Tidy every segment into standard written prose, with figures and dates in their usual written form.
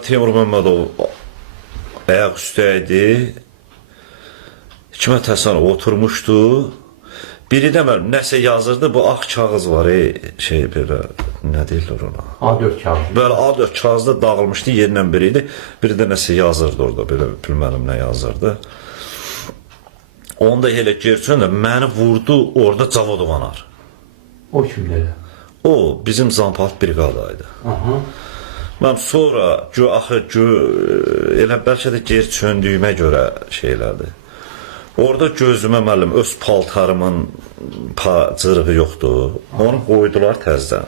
Teymur Məmmədov ayaq üstə idi. Hikmət Həsənov oturmuşdu. Biri də mənim nəsə yazırdı. Bu ağ kağız var, şey belə, nə deyirlər ona? A4 kağız. Belə A4 kağızda dağılmışdı, yerlə biri idi. Biri də nəsə yazırdı orada, belə bilmədim nə yazırdı. Onda elə gerçəkən də məni vurdu orada Cavodovanar. O kimdir? O bizim Zampart briqadaydı. Aha. Mən sonra elə bəlkə də geri çöndüyümə görə şeylərdir. Orada gözümə müəllim öz paltarımın cırığı yoxdur. Onu qoydular təzdən.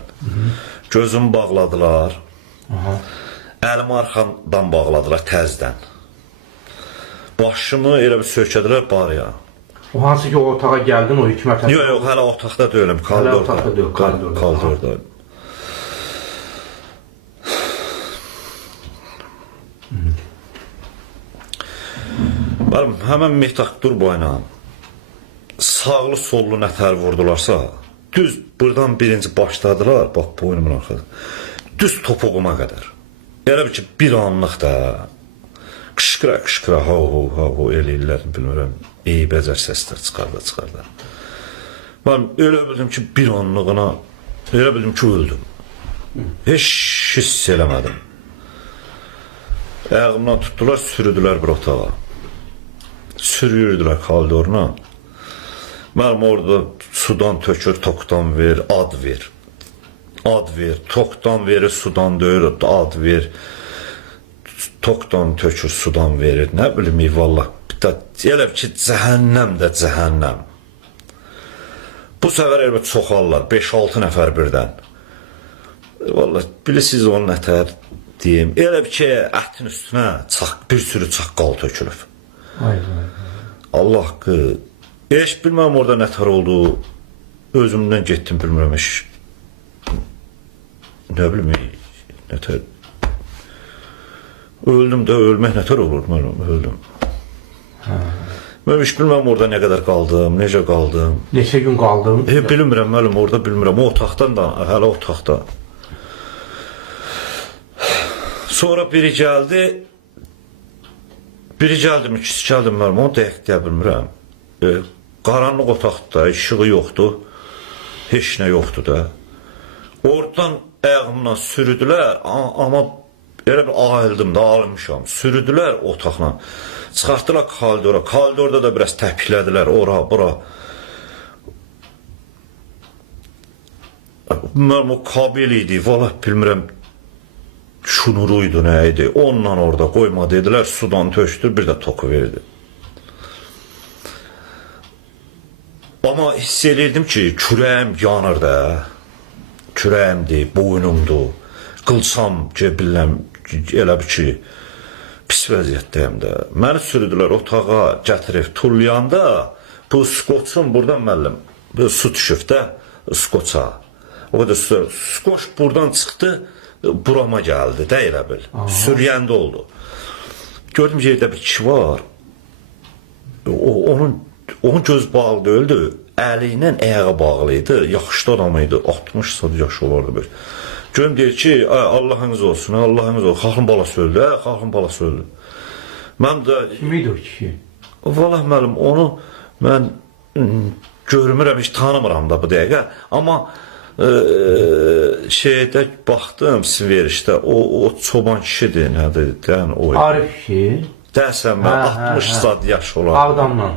Gözümü bağladılar. Əlimi arxamdan bağladılar təzdən. Başımı elə bir sökədilər barıya. O hansı ki o otağa gəldin, o Hikmət Həsənov? Yox, hələ otaqda deyiləm, Hələ otaqda deyil, koridorda. Koridorda. Mənim həmən Mehtaqdur boyuna sağlı sollu nətər vurdularsa, düz buradan birinci başladılar, bax boynumun arxada, düz topuğuma qədər. Elə bir ki, bir anlıq da qışqıra, ha-ho eləyirlər, bilmirəm, eybəcər səslər çıxarda. Mən elə bildim ki, bir anlığına, elə bildim ki, öldüm. Heç hiss eləmədim. Ayağımdan tutdular, sürüdülər bir otağa. Sürüyürdülər koridoruna. Mənim orada sudan tökür, tokdan ver, ad ver. Ad ver, tokdan verir, sudan döyür, ad ver. Tokdan tökür, sudan verir. Nə bilim, vallah. Elə ki, cəhənnəm də cəhənnəm. Bu səfər elbət çoxallar, 5-6 nəfər birdən. Vallah, bilirsiniz onun nətər deyim. Elə bir ki, ətin üstünə bir sürü çaqqal tökülüb. Allah haqqı. Heç bilməm orada nətər oldu. Özümdən getdim, bilmirəm heç. Nə bilim, nətər. Öldüm də, ölmək nətər olur, mən öldüm. Mən heç bilməm orada nə qədər qaldım, necə qaldım. Neçə gün qaldım? Bilmirəm, müəllim, orada bilmirəm. O otaqdan da, hələ otaqda. Sonra biri gəldi, ikisi gəldi, müəllim, onu dəqiq deyə bilmirəm. Qaranlıq otaqda, işığı yoxdur, heç nə yoxdur da. Oradan ayağımdan sürüdülər, amma elə bir ayıldım da, almışam. Sürüdülər otaqla, çıxartdılar koridora, koridorda da biraz təpiklədilər, ora, bura. Müəllim, o kabel idi, valla bilmirəm, şunuruydu, nə idi, onunla orada qoyma dedilər, sudan tökdür, bir də toku verdi. Amma hiss edirdim ki, kürəyim yanır da, kürəyimdir, boynumdur, qılsam, biləm, elə bir ki, pis vəziyyətdəyim də. Məni sürüdülər otağa, gətirib, tullayanda, bu skoçun buradan müəllim, su düşüb də, skoça. O qədər skoç buradan çıxdı, burama gəldi, də elə bil. Sürüyəndə oldu. Gördüm yerdə bir kişi var. Onun göz bağlı öldü. Əli ilə ayağı bağlıydı. Yaxşı adam idi. 60 yaşı olardı böyle. Gördüm deyir ki, Allah'ınız olsun, Allah'ınız olsun. Xalqın balası öldü, xalqın balası öldü. Mən də... Kimiydi o kişi? Vallahi müəllim, onu mən görmürəm, heç tanımıram da bu dəqiqə. Amma şeydə baxdım sizin verişdə, o çoban kişidir, nədir, deyən o idi. Arif kişi? Dəsən, mən 60 yaş olardı. Ağdamdan.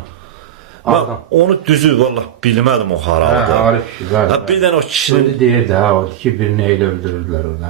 Onu düzü, vallah, bilmədim o haralıdır. Arif kişi, bəli. Bir dənə o kişinin... Deyir də, o ki, birini elə öldürürlər orada.